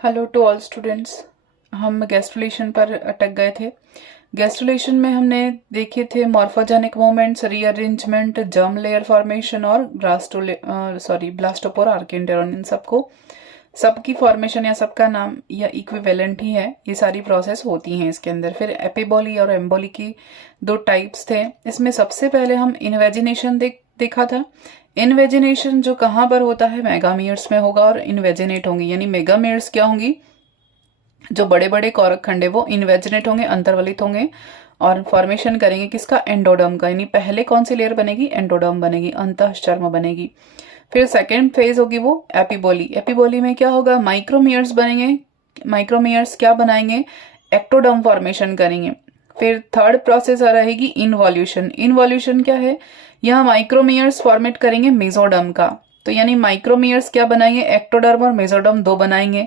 Hello to all students. हम gastrulation पर अटक गए थे। गैस्ट्रुलेशन में हमने देखे थे morphogenic movements, rearrangement, germ layer formation और ब्लास्टोपोर आर्किन्टेरॉन। इन सबकी फॉर्मेशन या सबका नाम या इक्विवेलेंट ही है। ये सारी प्रोसेस होती हैं इसके अंदर। फिर एपिबॉली और एम्बोली की दो टाइप्स थे। इसमें सबसे पहले हम इन्वेजिनेशन देखा था। इन्वेजिनेशन जो कहाँ पर होता है, मेगामियर्स में होगा और इन्वेजिनेट होंगी, यानी मेगामियर्स क्या होंगी, जो बड़े बड़े कौरक खंड है वो इन्वेजिनेट होंगे, अंतर्वलित होंगे और फॉर्मेशन करेंगे किसका, एंडोडर्म का। यानी पहले कौन सी लेयर बनेगी, एंडोडर्म बनेगी, अंतःचर्म बनेगी। फिर सेकेंड फेज होगी वो एपिबोली। एपिबोली में क्या होगा, माइक्रोमियर्स बनेंगे। माइक्रोमियर्स क्या बनाएंगे, एक्टोडर्म फॉर्मेशन करेंगे। फिर थर्ड प्रोसेस आ रहेगी इनवॉल्यूशन। इनवॉल्यूशन क्या है, यहाँ माइक्रोमियर्स फॉर्मेट करेंगे मेसोडर्म का। तो यानी माइक्रोमियर्स क्या बनाएंगे, एक्टोडर्म और मेसोडर्म दो बनाएंगे।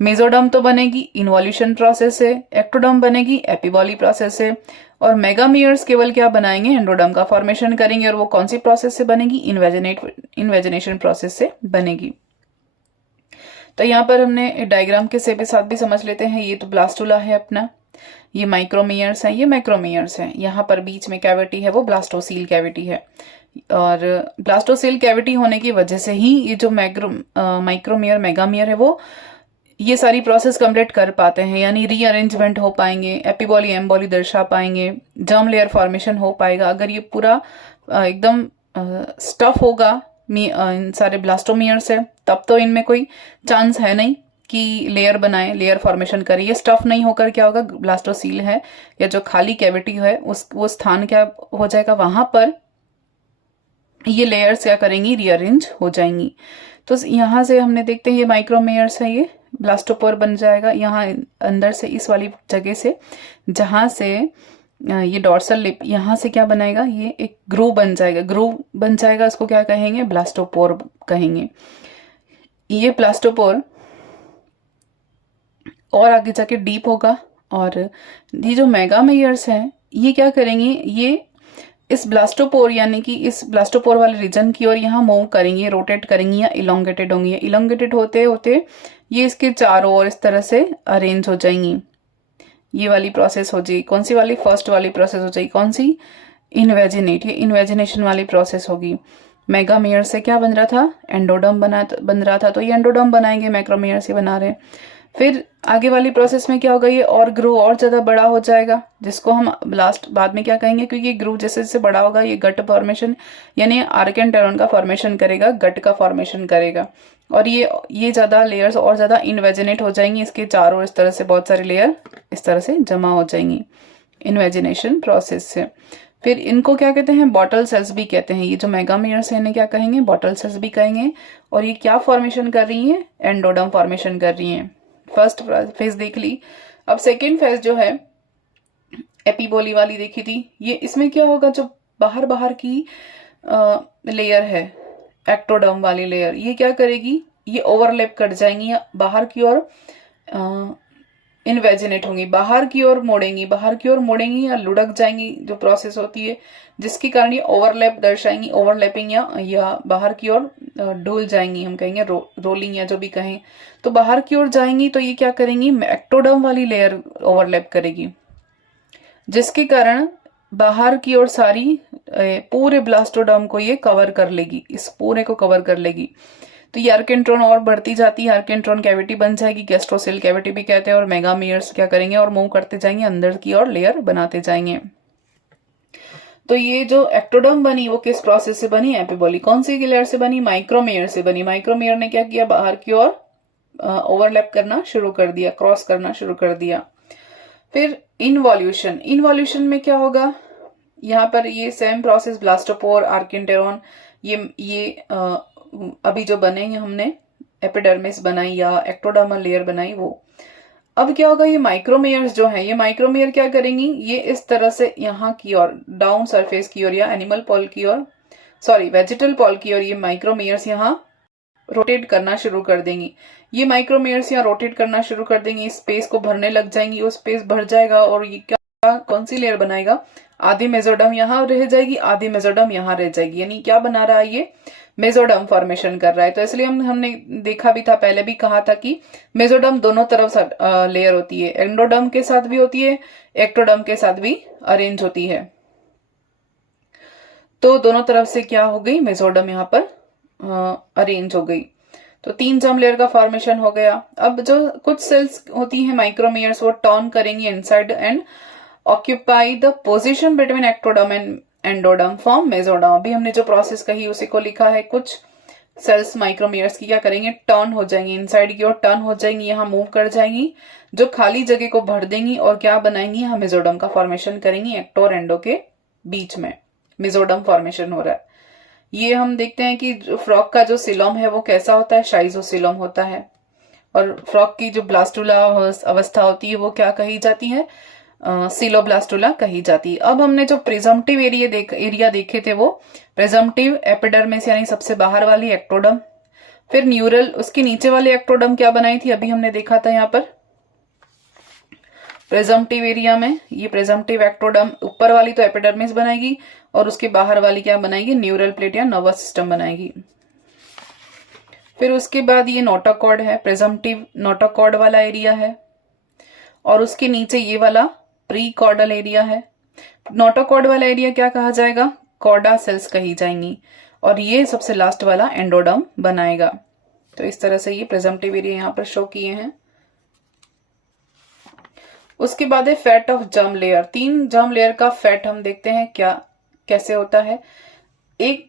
मेसोडर्म तो बनेगी इन्वॉल्यूशन प्रोसेस से, एक्टोडर्म बनेगी एपिबॉली प्रोसेस से, और मेगामियर्स केवल क्या बनाएंगे, एंडोडर्म का फॉर्मेशन करेंगे। और वो कौन सी प्रोसेस से बनेगी, इन्वेजिनेशन प्रोसेस से बनेगी। तो यहाँ पर हमने डायग्राम के साथ भी समझ लेते हैं। ये तो ब्लास्टुला है अपना, ये माइक्रोमियर्स है, ये मैक्रोमियर्स है। यहाँ पर बीच में कैविटी है वो ब्लास्टोसील कैविटी है। और ब्लास्टोसील कैविटी होने की वजह से ही ये जो माइक्रोमियर मेगामियर है वो ये सारी प्रोसेस कंप्लीट कर पाते हैं, यानी रीअरेंजमेंट हो पाएंगे, एपिबॉली एम्बॉली दर्शा पाएंगे, जर्म लेयर फॉर्मेशन हो पाएगा। अगर ये पूरा एकदम स्टफ होगा इन सारे ब्लास्टोमियर से, तब तो इनमें कोई चांस है नहीं कि लेयर बनाए, लेयर फॉर्मेशन करे। ये स्टफ नहीं होकर क्या होगा, ब्लास्टोसील है या जो खाली कैविटी है वो स्थान क्या हो जाएगा, वहां पर ये लेयर्स क्या करेंगी, रीअरेंज हो जाएंगी। तो यहां से हमने देखते हैं ये माइक्रोमेयर्स है, ये ब्लास्टोपोर बन जाएगा यहाँ अंदर से, इस वाली जगह से जहां से ये डॉर्सल लिप, यहाँ से क्या बनाएगा, ये एक ग्रूव बन जाएगा। ग्रूव बन जाएगा, इसको क्या कहेंगे, ब्लास्टोपोर कहेंगे। ये ब्लास्टोपोर और आगे जाके डीप होगा। और ये जो मेगामेयर्स हैं ये क्या करेंगे, ये इस ब्लास्टोपोर यानी कि इस ब्लास्टोपोर वाले रीजन की ओर यहाँ मूव करेंगी, रोटेट करेंगी या इलोंगेटेड होंगी। इलोंगेटेड होते होते ये इसके चारों ओर इस तरह से अरेंज हो जाएंगी। ये वाली प्रोसेस हो जाएगी, कौन सी वाली, फर्स्ट वाली प्रोसेस हो जाएगी, कौन सी, इन्वेजिनेट। ये इन्वेजिनेशन वाली प्रोसेस होगी। मेगामेयर से क्या बन रहा था, एंडोडर्म बन रहा था, तो ये एंडोडर्म बनाएंगे, मैक्रोमेयर से बना रहे हैं। फिर आगे वाली प्रोसेस में क्या होगा, ये और ग्रो और ज्यादा बड़ा हो जाएगा, जिसको हम बाद में क्या कहेंगे, क्योंकि ये ग्रो जैसे जैसे बड़ा होगा ये गट फॉर्मेशन यानी आर्केन्टेरॉन का फॉर्मेशन करेगा, गट का फॉर्मेशन करेगा। और ये ज्यादा लेयर्स और ज्यादा इन्वेजिनेट हो जाएंगी, इसके चारों इस तरह से बहुत सारी लेयर इस तरह से जमा हो जाएंगी इन्वेजिनेशन प्रोसेस से। फिर इनको क्या कहते हैं, बॉटल सेल्स भी कहते हैं। ये जो मेगामेयर्स है इन्हें क्या कहेंगे, बॉटल सेल्स भी कहेंगे। और ये क्या फॉर्मेशन कर रही है, एंडोडर्म फॉर्मेशन कर रही है। फर्स्ट फेज देख ली। अब सेकेंड फेज जो है एपिबोली वाली देखी थी, ये इसमें क्या होगा, जो बाहर बाहर की लेयर है एक्टोडर्म वाली लेयर, ये क्या करेगी, ये ओवरलैप कर जाएंगी या बाहर की ओर इन्वेजिनेट होंगी, बाहर की ओर मोड़ेंगी या लुढ़क जाएंगी, जो प्रोसेस होती है जिसके कारण ये ओवरलैप दर्शाएंगी, ओवरलैपिंग या बाहर की ओर डोल जाएंगी, हम कहेंगे रोलिंग या जो भी कहें। तो बाहर की ओर जाएंगी तो ये क्या करेंगी, एक्टोडर्म वाली लेयर ओवरलैप करेगी, जिसके कारण बाहर की ओर सारी पूरे ब्लास्टोडर्म को ये कवर कर लेगी, इस पूरे को कवर कर लेगी। तो ये आर्केंट्रॉन और बढ़ती जाती है, आर्केंट्रॉन कैविटी बन जाएगी, गैस्ट्रोसेल कैविटी भी कहते हैं। और मेगामियर्स क्या करेंगे, और मूव करते जाएंगे, अंदर की ओर लेयर बनाते जाएंगे। तो ये जो एक्टोडर्म बनी वो किस प्रोसेस से बनी, एपिबॉली। कौन सी लेयर से बनी, माइक्रोमेयर से बनी। माइक्रोमेयर ने क्या किया, बाहर की ओर ओवरलैप करना शुरू कर दिया, क्रॉस करना शुरू कर दिया। फिर इनवॉल्यूशन में क्या होगा, यहाँ पर ये सेम प्रोसेस, ब्लास्टोपोर, आर्किन्टेरॉन, ये अभी जो बने हमने एपिडर्मिस बनाई या एक्टोडर्मल लेयर बनाई वो। अब क्या होगा, ये माइक्रोमेयर्स जो है, ये माइक्रोमेयर क्या करेंगी, ये इस तरह से यहाँ की ओर डाउन सरफेस की ओर या एनिमल पॉल की ओर, वेजिटल पॉल की ओर ये माइक्रोमेयर्स यहाँ रोटेट करना शुरू कर देंगी। ये माइक्रोमेयर्स यहाँ रोटेट करना शुरू कर देंगी, स्पेस को भरने लग जाएंगी, वो स्पेस भर जाएगा और ये क्या, कौन सी लेयर बनाएगा, आधी मेसोडर्म यहाँ रह जाएगी, आधी मेसोडर्म यहाँ रह जाएगी। यानी क्या बना रहा है, ये मेसोडर्म फॉर्मेशन कर रहा है। तो इसलिए हमने देखा भी था, पहले भी कहा था कि मेसोडर्म दोनों तरफ लेयर होती है, एंडोडर्म के साथ भी होती है, एक्टोडर्म के साथ भी अरेंज होती है। तो दोनों तरफ से क्या हो गई, मेसोडर्म यहाँ पर अरेंज हो गई। तो 3 जर्म लेयर का फॉर्मेशन हो गया। अब जो कुछ सेल्स होती हैं माइक्रोमियर्स, वो टर्न करेंगी inside and occupy the position between ectoderm and endoderm form mesoderm. अभी हमने जो प्रोसेस कही उसी को लिखा है। कुछ सेल्स माइक्रोमियर्स की क्या करेंगे, टर्न हो जाएंगी, इनसाइड की ओर टर्न हो जाएंगी, यहाँ मूव कर जाएंगी, जो खाली जगह को भर देंगी और क्या बनाएंगी, यहाँ मेसोडर्म का फॉर्मेशन करेंगी। एक्टो और एंडो के बीच में मेसोडर्म फॉर्मेशन हो रहा है। ये हम देखते हैं कि फ्रॉग का जो सिलोम है वो कैसा होता है, शाइजोसिलोम होता है। और फ्रॉग की जो ब्लास्टुला अवस्था होती है वो क्या कही जाती है, सिलोब्लास्टुला कही जाती है। अब हमने जो प्रिजम्पटिव एरिया देखे थे, वो प्रिजम्पटिव एपिडर्मिस यानी सबसे बाहर वाली एक्टोडर्म, फिर न्यूरल, उसके नीचे वाली एक्टोडर्म क्या बनाई थी, अभी हमने देखा था यहाँ पर प्रिजम्पटिव एरिया में। ये प्रिजम्पटिव एक्टोडर्म ऊपर वाली तो एपिडर्मिस बनाएगी और उसके बाहर वाली क्या बनाएगी, न्यूरल प्लेट या नर्वस सिस्टम बनाएगी। फिर उसके बाद ये नोटोकॉर्ड है, प्रिजम्पटिव नोटोकॉर्ड वाला एरिया है, और उसके नीचे ये वाला प्री कॉर्डल एरिया है। नोटोकॉर्ड वाला एरिया क्या कहा जाएगा, कॉर्डा सेल्स कही जाएंगी, और ये सबसे लास्ट वाला एंडोडर्म बनाएगा। तो इस तरह से ये प्रिजम्पटिव एरिया यहाँ पर शो किए हैं। उसके बाद है fat of germ layer. 3 germ layer का फैट हम देखते हैं क्या कैसे होता है। एक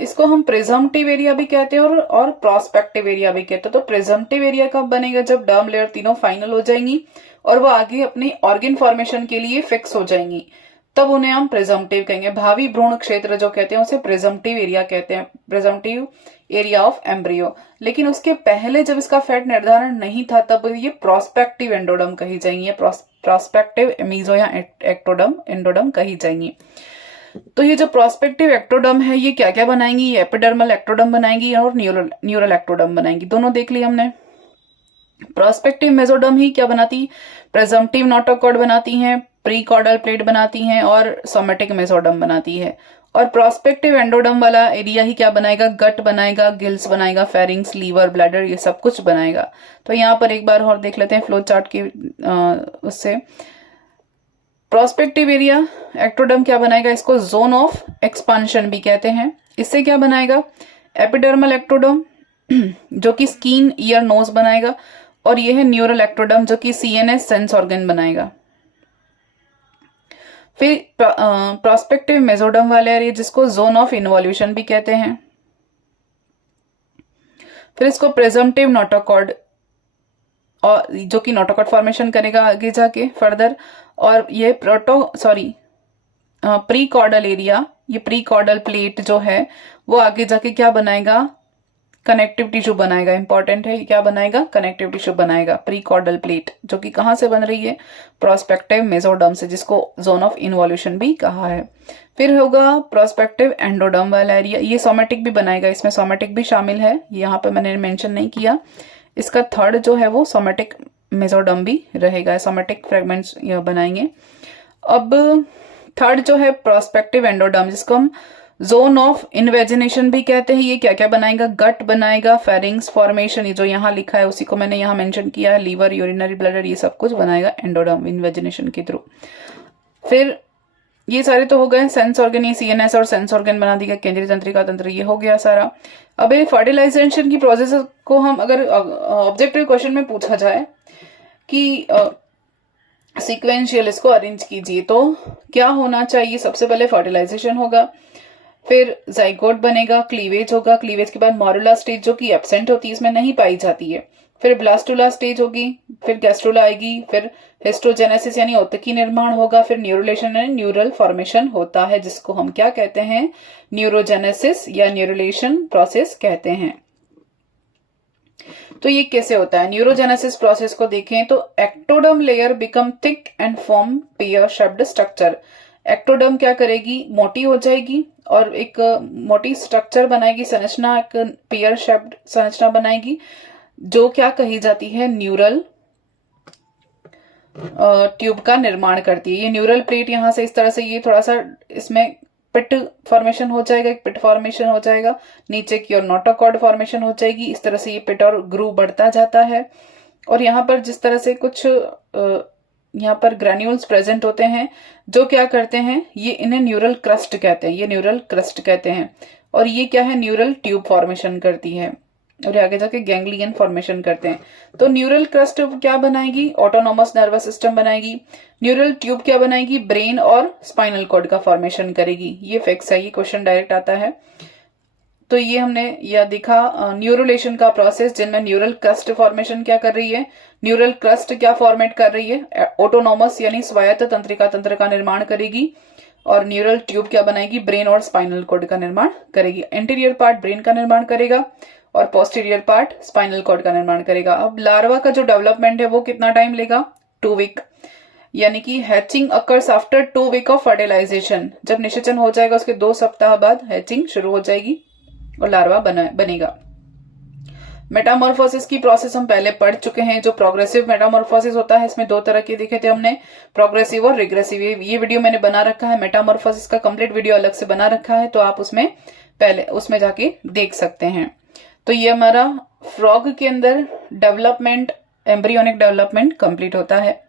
इसको हम प्रिजम्पटिव एरिया भी कहते हैं और प्रोस्पेक्टिव एरिया भी कहते हैं। तो प्रिजम्पटिव एरिया कब बनेगा, जब जर्म लेयर तीनों फाइनल हो जाएंगी और वो आगे अपने ऑर्गन फॉर्मेशन के लिए फिक्स हो जाएंगी, तब उन्हें हम प्रिजम्पटिव कहेंगे। भावी भ्रूण क्षेत्र जो कहते हैं उसे प्रिजम्पटिव एरिया कहते हैं, प्रिजम्पटिव एरिया ऑफ एम्ब्रियो। लेकिन उसके पहले जब इसका फैट निर्धारण नहीं था तब ये प्रोस्पेक्टिव एंडोडर्म कही जाएंगी, प्रोस्पेक्टिव मीजो या एक्टोडर्म एंडोडर्म कही जाएंगी। तो ये जो प्रोस्पेक्टिव एक्टोडर्म है ये क्या क्या बनाएंगी, ये एपिडर्मल एक्टोडर्म बनाएंगी और न्यूरल एक्टोडर्म बनाएंगी। दोनों देख लिया हमने। प्रोस्पेक्टिव मेसोडर्म ही क्या बनाती, प्रिजम्पटिव नोटोकॉर्ड बनाती हैं, प्री कॉर्डल प्लेट बनाती हैं और सोमेटिक मेसोडर्म बनाती है। और प्रोस्पेक्टिव एंडोडर्म वाला एरिया ही क्या बनाएगा, गट बनाएगा, गिल्स बनाएगा, फेरिंग्स, लीवर, ब्लैडर, ये सब कुछ बनाएगा। तो यहाँ पर एक बार और देख लेते हैं फ्लो चार्ट की उससे। प्रोस्पेक्टिव एरिया एक्टोडर्म क्या बनाएगा, इसको जोन ऑफ एक्सपांशन भी कहते हैं। इससे क्या बनाएगा, एपिडर्मल एक्टोडर्म जो कि स्किन, ईयर, नोज बनाएगा, और यह है न्यूरल एक्टोडर्म जो कि सीएनएस, सेंस ऑर्गन बनाएगा। फिर प्रोस्पेक्टिव मेसोडर्म वाले एरिया जिसको जोन ऑफ इन्वॉल्यूशन भी कहते हैं। फिर इसको प्रिजम्पटिव नोटोकॉर्ड, और जो कि नोटोकॉर्ड फॉर्मेशन करेगा आगे जाके फर्दर। और ये प्री कॉर्डल एरिया, ये प्री कॉर्डल प्लेट जो है वो आगे जाके क्या बनाएगा, कनेक्टिव टिश्यू बनाएगा। इंपॉर्टेंट है, क्या बनाएगा, कनेक्टिव टिश्यू बनाएगा, प्री कॉर्डल प्लेट, जो कि कहां से बन रही है, प्रोस्पेक्टिव मेसोडर्म से, जिसको जोन ऑफ इन्वॉल्यूशन भी कहा है। फिर होगा प्रोस्पेक्टिव एंडोडर्म वाला एरिया, ये सोमेटिक भी बनाएगा, इसमें सोमेटिक भी शामिल है, यहाँ पे मैंने मेंशन नहीं किया। इसका थर्ड जो है वो सोमेटिक मेसोडर्म भी रहेगा, सोमेटिक फ्रेगमेंट्स बनाएंगे। अब थर्ड जो है प्रोस्पेक्टिव एंडोडर्म, जिसको हम जोन ऑफ इन्वेजिनेशन भी कहते हैं। ये क्या क्या बनाएगा, गट बनाएगा, फेरिंग्स फॉर्मेशन, ये जो यहाँ लिखा है उसी को मैंने यहाँ मेंशन किया है, लीवर, यूरिनरी ब्लैडर, ये सब कुछ बनाएगा एंडोडर्म इन्वेजिनेशन के थ्रू। फिर ये सारे तो हो गए सेंस ऑर्गन, ये सीएनएस और सेंस ऑर्गन बना देगा, केंद्रीय तंत्रिका तंत्र, ये हो गया सारा। अब ये फर्टिलाइजेशन की प्रोसेस को हम अगर ऑब्जेक्टिव क्वेश्चन में पूछा जाए कि सीक्वेंशियल इसको अरेंज कीजिए, तो क्या होना चाहिए, सबसे पहले फर्टिलाइजेशन होगा, फिर जाइगोट बनेगा, क्लीवेज होगा, क्लीवेज के बाद मॉरुला स्टेज जो कि एब्सेंट होती है, इसमें नहीं पाई जाती है, फिर ब्लास्टुला स्टेज होगी, फिर गैस्ट्रुला आएगी, फिर हिस्टोजेनेसिस यानी ऊतकी निर्माण होगा, फिर न्यूरुलेशन यानी न्यूरल फॉर्मेशन होता है, जिसको हम क्या कहते हैं, न्यूरोजेनेसिस या न्यूरुलेशन प्रोसेस कहते हैं। तो ये कैसे होता है, न्यूरोजेनेसिस प्रोसेस को देखें तो ectoderm layer become thick and form pear shaped structure. Ectoderm क्या करेगी, मोटी हो जाएगी और एक मोटी स्ट्रक्चर बनाएगी, संरचना, एक पेयर शेप्ड संरचना बनाएगी, जो क्या कही जाती है, न्यूरल ट्यूब का निर्माण करती है। ये न्यूरल प्लेट यहां से इस तरह से, ये थोड़ा सा इसमें पिट फॉर्मेशन हो जाएगा, एक पिट फॉर्मेशन हो जाएगा, नीचे की ओर नोटोकॉर्ड फॉर्मेशन हो जाएगी। इस तरह से ये पिट और ग्रूव बढ़ता जाता है। और यहाँ पर जिस तरह से कुछ यहाँ पर ग्रैन्यूल्स प्रेजेंट होते हैं जो क्या करते हैं, ये इन्हें न्यूरल क्रस्ट कहते हैं, ये न्यूरल क्रस्ट कहते हैं। और ये क्या है, न्यूरल ट्यूब फॉर्मेशन करती है और आगे जाके गैंग्लियन फॉर्मेशन करते हैं। तो न्यूरल क्रस्ट क्या बनाएगी, ऑटोनॉमस नर्वस सिस्टम बनाएगी। न्यूरल ट्यूब क्या बनाएगी, ब्रेन और स्पाइनल कॉर्ड का फॉर्मेशन करेगी। ये फैक्ट्स है, ये क्वेश्चन डायरेक्ट आता है। तो ये हमने यह देखा न्यूरोलेशन का प्रोसेस, जिनमें न्यूरल क्रस्ट फॉर्मेशन क्या कर रही है, न्यूरल क्रस्ट क्या फॉर्मेट कर रही है, ऑटोनॉमस यानी स्वायत्त तंत्रिका तंत्र का निर्माण करेगी। और न्यूरल ट्यूब क्या बनाएगी, ब्रेन और स्पाइनल कॉर्ड का निर्माण करेगी। एंटीरियर पार्ट ब्रेन का निर्माण करेगा और पोस्टीरियर पार्ट स्पाइनल कॉर्ड का निर्माण करेगा। अब लार्वा का जो डेवलपमेंट है वो कितना टाइम लेगा, 2 वीक, यानी कि hatching occurs after 2 week of fertilization. जब निषेचन हो जाएगा उसके 2 सप्ताह बाद हैचिंग शुरू हो जाएगी और लार्वा बनेगा। मेटामॉर्फोसिस की प्रोसेस हम पहले पढ़ चुके हैं। जो प्रोग्रेसिव मेटामॉर्फोसिस होता है इसमें 2 तरह के देखे थे हमने, प्रोग्रेसिव और रिग्रेसिव। ये वीडियो मैंने बना रखा है, मेटामॉर्फोसिस का कंप्लीट वीडियो अलग से बना रखा है, तो आप उसमें जाके देख सकते हैं। तो ये हमारा फ्रॉग के अंदर डेवलपमेंट, एम्ब्रियोनिक डेवलपमेंट कंप्लीट होता है।